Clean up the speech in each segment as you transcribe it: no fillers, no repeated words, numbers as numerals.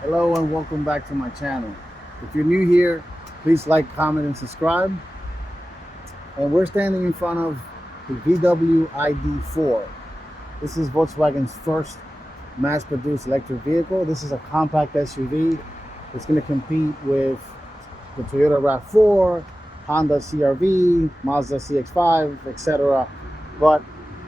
Hello and welcome back to my channel. If you're new here, please like, comment, and subscribe. And we're standing in front of the VW ID.4. This is Volkswagen's first mass-produced electric vehicle. This is a compact SUV. It's going to compete with the Toyota RAV4, Honda CR-V, Mazda CX-5, etc. But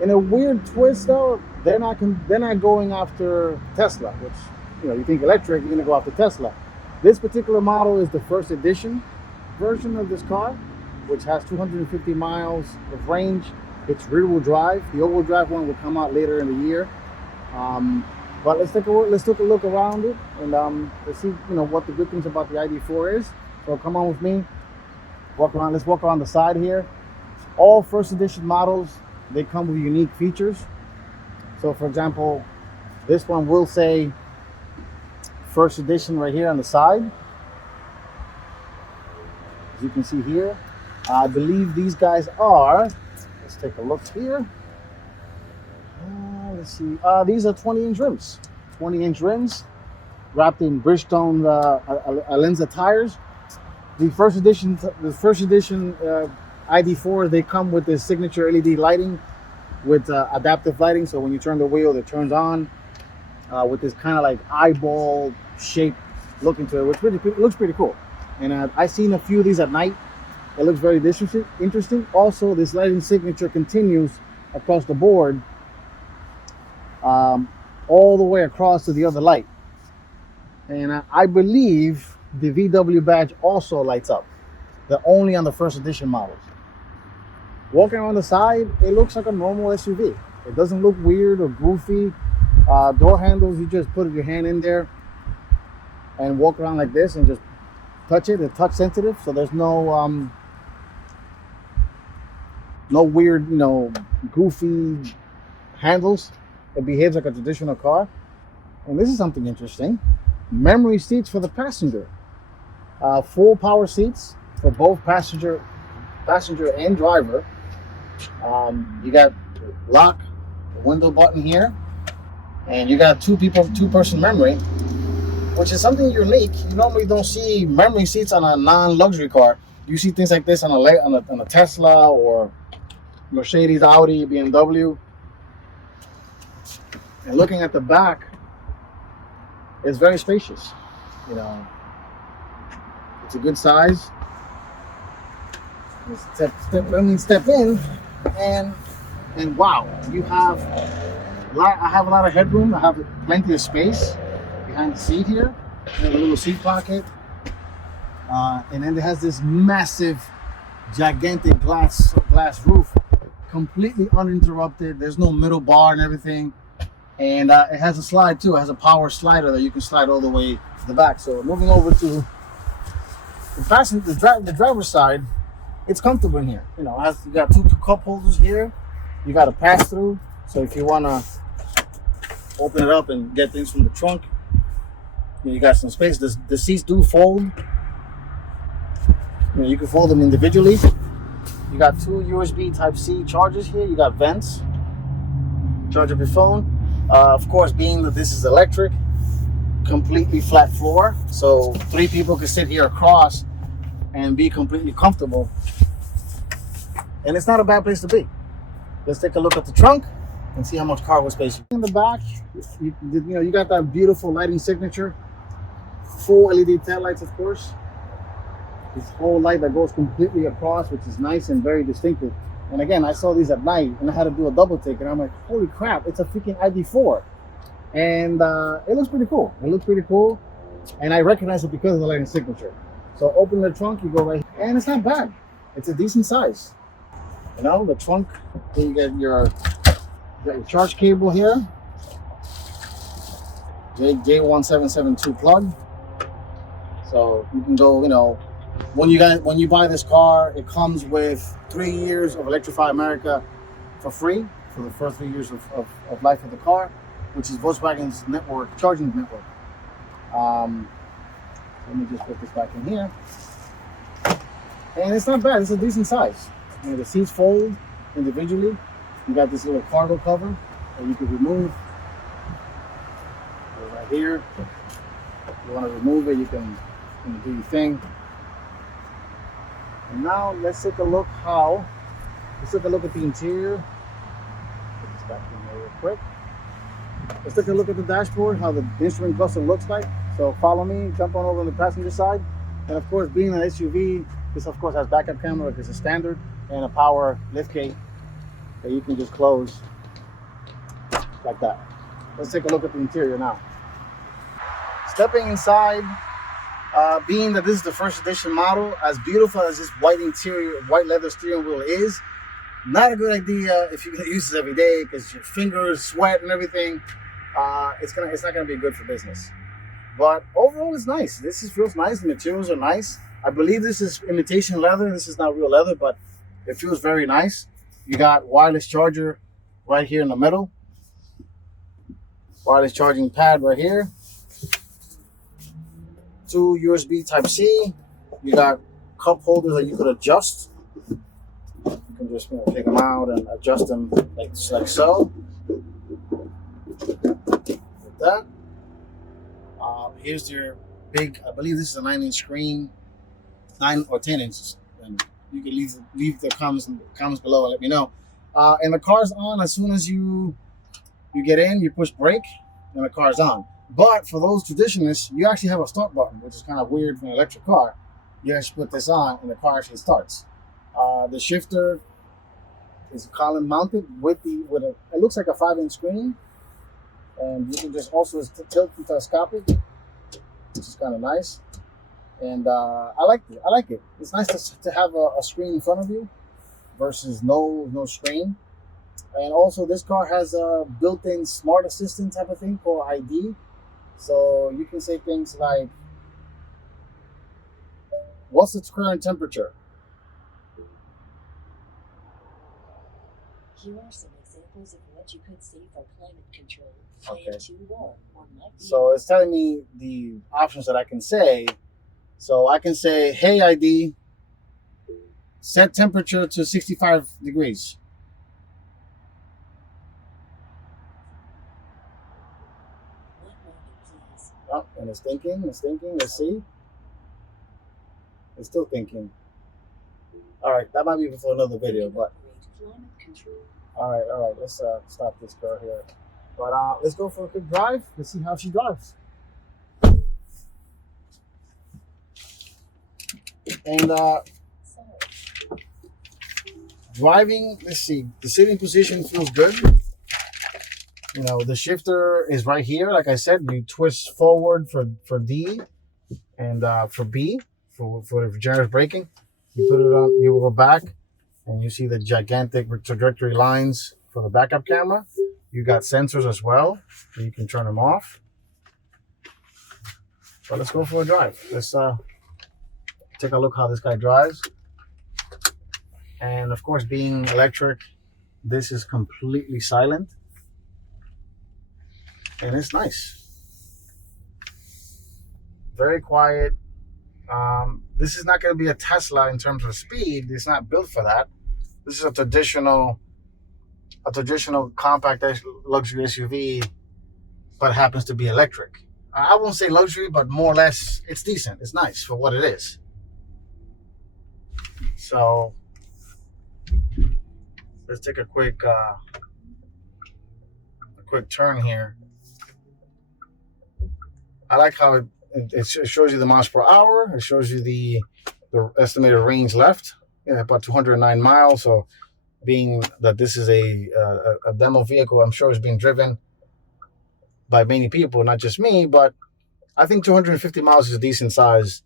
in a weird twist, though, they're not going after Tesla, which, you think electric, you're going to go after Tesla. This particular model is the first edition version of this car, which has 250 miles of range. It's rear-wheel drive. The all-wheel drive one will come out later in the year. But let's take a look around it, and let's see, what the good things about the ID.4 is. So come on with me. Let's walk around the side here. All first edition models, they come with unique features. So, for example, this one will say first edition right here on the side. As you can see here, I believe these guys are, let's take a look here. Let's see, these are 20-inch rims. 20-inch rims wrapped in Bridgestone Alenza tires. The first edition ID.4, they come with this signature LED lighting with adaptive lighting. So when you turn the wheel, it turns on with this kind of like eyeball shape look into it, which looks pretty cool. And I've seen a few of these at night. It looks very interesting. Also, this lighting signature continues across the board, all the way across to the other light. And I believe the VW badge also lights up. They're only on the first edition models. Walking around the side, it looks like a normal SUV. It doesn't look weird or goofy. Door handles, you just put your hand in there and walk around like this and just touch it. It's touch sensitive, so there's no weird, goofy handles. It behaves like a traditional car. And this is something interesting. Memory seats for the passenger. Full power seats for both passenger and driver. You got lock, window button here, and you got two-person memory, which is something unique. You normally don't see memory seats on a non-luxury car. You see things like this on a Tesla or Mercedes, Audi, BMW. And looking at the back, it's very spacious. It's a good size. Step in, and wow, I have a lot of headroom. I have plenty of space behind the seat here. I have a little seat pocket, and then it has this massive, gigantic glass roof, completely uninterrupted. There's no middle bar and everything, and it has a slide too. It has a power slider that you can slide all the way to the back. So moving over to the driver's side, it's comfortable in here. You got two cup holders here. You got a pass through, so if you want to open it up and get things from the trunk, you got some space. The seats do fold. You can fold them individually. You got two USB Type-C chargers here. You got vents. Charge up your phone. Of course, being that this is electric, completely flat floor, so 3 people can sit here across and be completely comfortable. And it's not a bad place to be. Let's take a look at the trunk and see how much cargo space. In the back, you got that beautiful lighting signature. Full LED taillights, of course. This whole light that goes completely across, which is nice and very distinctive. And again, I saw these at night and I had to do a double take, and I'm like, holy crap, it's a freaking ID.4. And it looks pretty cool. And I recognize it because of the lighting signature. So open the trunk, you go right here, and it's not bad. It's a decent size. The trunk, you get your charge cable here, J1772 plug. So you can go, when you buy this car, it comes with 3 years of Electrify America for free for the first 3 years of life of the car, which is Volkswagen's charging network. Let me just put this back in here. And it's not bad. It's a decent size. The seats fold individually. You got this little cargo cover that you can remove. Right here. you want to remove it, you can do your thing. And now let's take a look let's take a look at the interior. Put this back in there real quick. Let's take a look at the dashboard, how the instrument cluster looks like. So follow me, jump on over on the passenger side. And of course, being an SUV, this of course has backup camera because it's standard, and a power liftgate that you can just close like that. Let's take a look at the interior now. Stepping inside, being that this is the first edition model, as beautiful as this white interior, white leather steering wheel is, not a good idea if you're gonna use this every day because your fingers sweat and everything. It's not gonna be good for business. But overall, it's nice. Feels nice. The materials are nice. I believe this is imitation leather. This is not real leather, but it feels very nice. You got wireless charger right here in the middle. Wireless charging pad right here. 2 USB Type-C. You got cup holders that you could adjust. You can just take them out and adjust them like so. Like that. Here's your big, I believe this is a 9-inch screen, 9 or 10 inches. And you can leave the comments below and let me know. And the car's on as soon as you get in, you push brake, and the car's on. But for those traditionalists, you actually have a start button, which is kind of weird for an electric car. You actually put this on, and the car actually starts. The shifter is column mounted it looks like a 5-inch screen, and you can just also tilt and telescopic, which is kind of nice. And I like it. It's nice to have a screen in front of you versus no screen. And also, this car has a built-in smart assistant type of thing called ID. So you can say things like, what's its current temperature? Here are some examples of what you could see for climate control. Okay. Too warm or might be. So it's telling me the options that I can say. So I can say, hey ID, set temperature to 65 degrees. Oh, and it's thinking, let's see. It's still thinking. All right, that might be for another video, but. All right, let's stop this girl here. But let's go for a quick drive. Let's see how she drives. And driving, let's see, the sitting position feels good. You know, the shifter is right here. Like I said, you twist forward for D, and for B, for regenerative braking. You put it on, you will go back, and you see the gigantic trajectory lines for the backup camera. You got sensors as well, so you can turn them off. But let's go for a drive. Let's take a look how this guy drives. And of course, being electric, this is completely silent. And it's nice. Very quiet. This is not going to be a Tesla in terms of speed. It's not built for that. This is a traditional compact luxury SUV, but happens to be electric. I won't say luxury, but more or less, it's decent. It's nice for what it is. So let's take a quick turn here. I like how it shows you the miles per hour. It shows you the estimated range left, about 209 miles. So being that this is a demo vehicle, I'm sure it's being driven by many people, not just me, but I think 250 miles is a decent size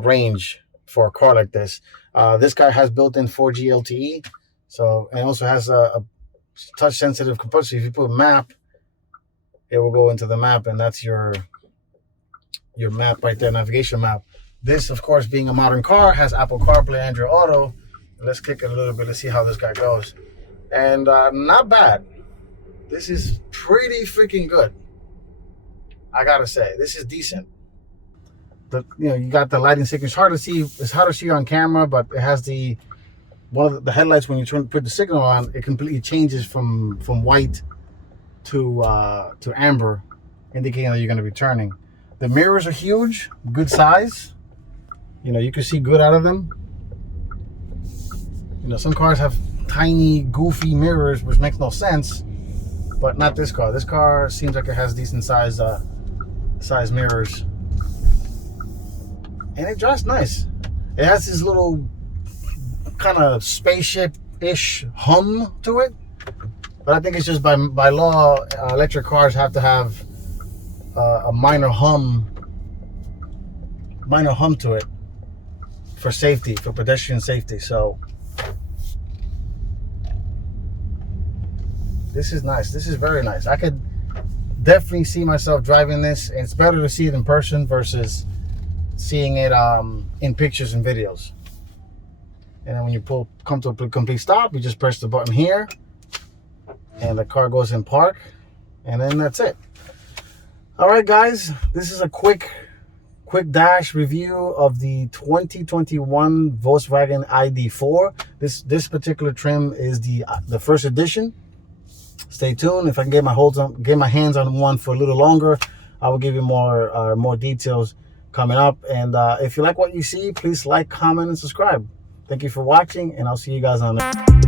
range for a car like this. This guy has built-in 4G LTE, so, and also has a touch-sensitive computer. So if you put map, it will go into the map, and that's your map right there, navigation map. This, of course, being a modern car, has Apple CarPlay, Android Auto. Let's kick it a little bit. Let's see how this guy goes. And not bad. This is pretty freaking good. I gotta say, this is decent. You got the lighting signal. It's hard to see. It's hard to see on camera, but it has one of the headlights. When you put the signal on, it completely changes from white to amber, indicating that you're going to be turning. The mirrors are huge, good size. You know, you can see good out of them. You know, some cars have tiny, goofy mirrors, which makes no sense, but not this car. This car seems like it has decent size mirrors, and it drives nice. It has this little kind of spaceship-ish hum to it, but I think it's just by law, electric cars have to have a minor hum to it for safety, for pedestrian safety. So this is nice. This is very nice. I could definitely see myself driving this. And it's better to see it in person versus seeing it in pictures and videos. And then when you come to a complete stop, you just press the button here, and the car goes in park, and then that's it. All right, guys, this is a quick dash review of the 2021 Volkswagen ID.4. This particular trim is the first edition. Stay tuned. If I can get my hands on one for a little longer, I will give you more details coming up. And if you like what you see, please like, comment, and subscribe. Thank you for watching, and I'll see you guys on the